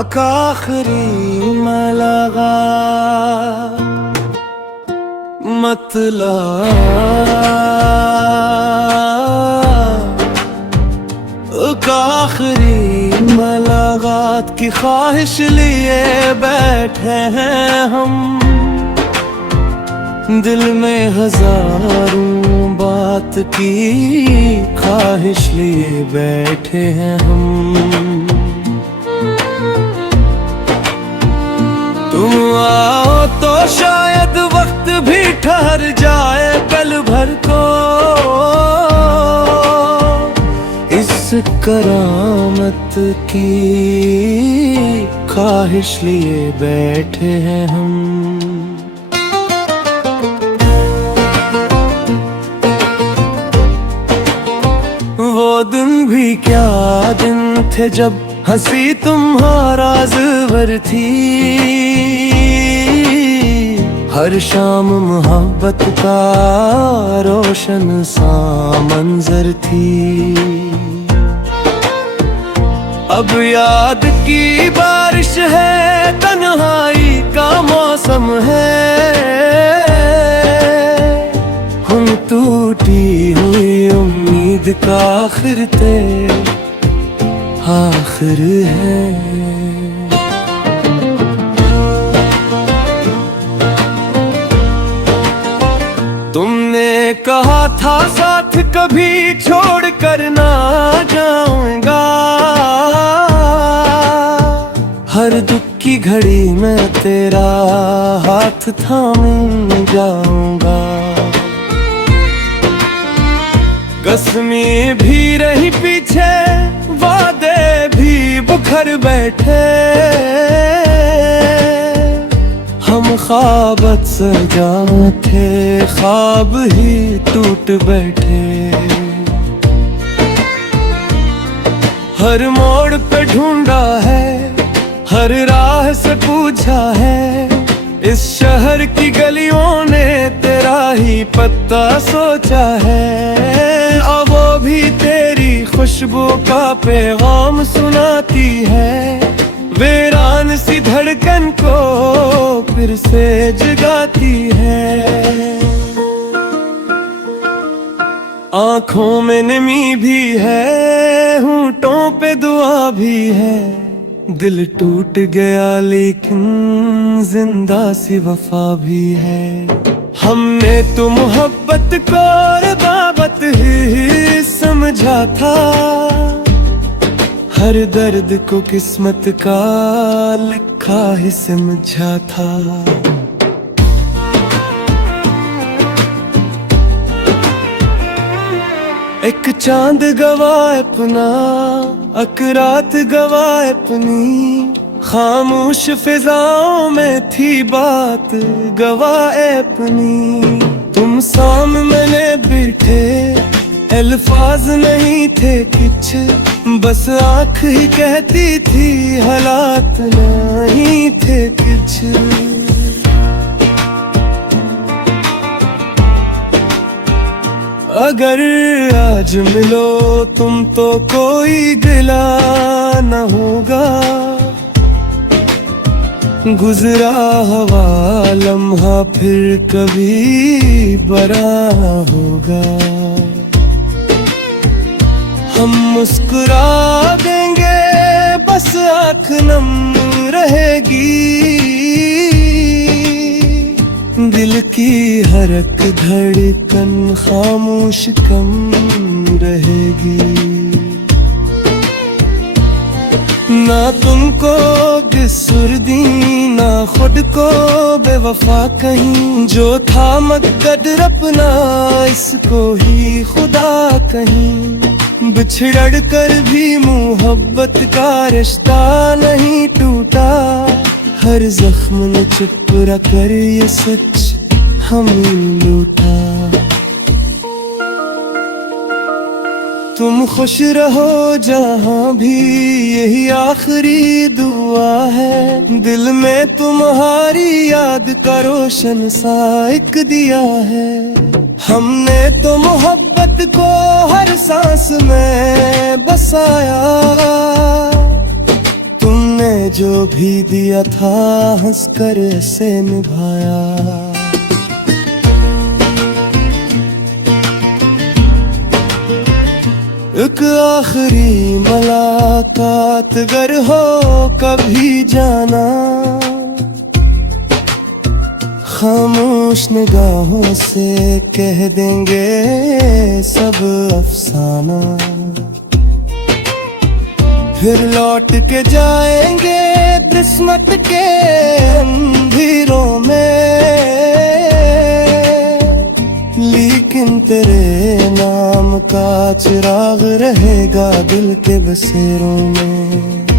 आखिरी में लगा मतलब आखिरी मुलाकात की ख्वाहिश लिए बैठे हैं हम। दिल में हजारों बात की ख्वाहिश लिए बैठे हैं हम। तुम आओ तो शायद वक्त भी ठहर जाए पल भर को। इस करामत की ख्वाहिश लिए बैठे हैं हम। वो दिन भी क्या दिन थे जब हंसी तुम्हारा ज़िवर थी। हर शाम मोहब्बत का रोशन सा मंजर थी। अब याद की बारिश है, तन्हाई का मौसम है। हम टूटी हुई उम्मीद का आखिर है। तुमने कहा था साथ कभी छोड़ कर ना जाऊंगा। हर दुख की घड़ी में तेरा हाथ थाम जाऊंगा। कसमें भी रही पीछे, वादे भी बुखर बैठे। हम ख्वाबत सजा थे, ख्वाब ही टूट बैठे। हर मोड़ पे ढूंढा है, हर राह से पूछा है। इस शहर की गलियों ने तेरा ही पत्ता सोचा है। अब वो भी तेरी खुशबू का पैगाम सुनाती है। वीरान सी धड़कन को फिर से जगाती है। आँखों में नमी भी है, होंठों पे दुआ भी है। दिल टूट गया लेकिन जिंदा सी वफा भी है। हमने तो मोहब्बत को रबाबत ही समझा था। हर दर्द को किस्मत का लिखा ही समझा था। एक चांद गवाए अपना, एक रात गवाए अपनी। खामोश फिजाओं में थी बात गवाए अपनी। तुम सामने बैठे, अल्फाज नहीं थे कुछ, बस आँख ही कहती थी हालात नहीं थे कुछ। अगर आज मिलो तुम तो कोई गिला न होगा। गुजरा हुआ लम्हा फिर कभी बरा होगा। हम मुस्कुरा देंगे बस आँख नम रहेगी। दिल की हर एक धड़कन खामोश कम रहेगी। ना तुमको बिसुर्दी, ना खुद को बेवफा कहीं। जो था मकदर अपना, इसको ही खुदा कहीं। बिछड़ कर भी मोहब्बत का रिश्ता नहीं टूटा। हर जख्म ने चुप कर ये सच हम लूटा। तुम खुश रहो जहाँ भी, यही आखिरी दुआ है। दिल में तुम्हारी याद का रोशन सा एक दिया है। हमने तो मोहब्बत को हर सांस में बसाया। तुमने जो भी दिया था हंसकर से निभाया। एक आखिरी मुलाकात गर हो कभी जाना, खामोश निगाहों से कह देंगे सब अफसाना। फिर लौट के जाएंगे किस्मत के अंधेरों में, लेकिन तेरे नाम का चिराग रहेगा दिल के बसेरों में।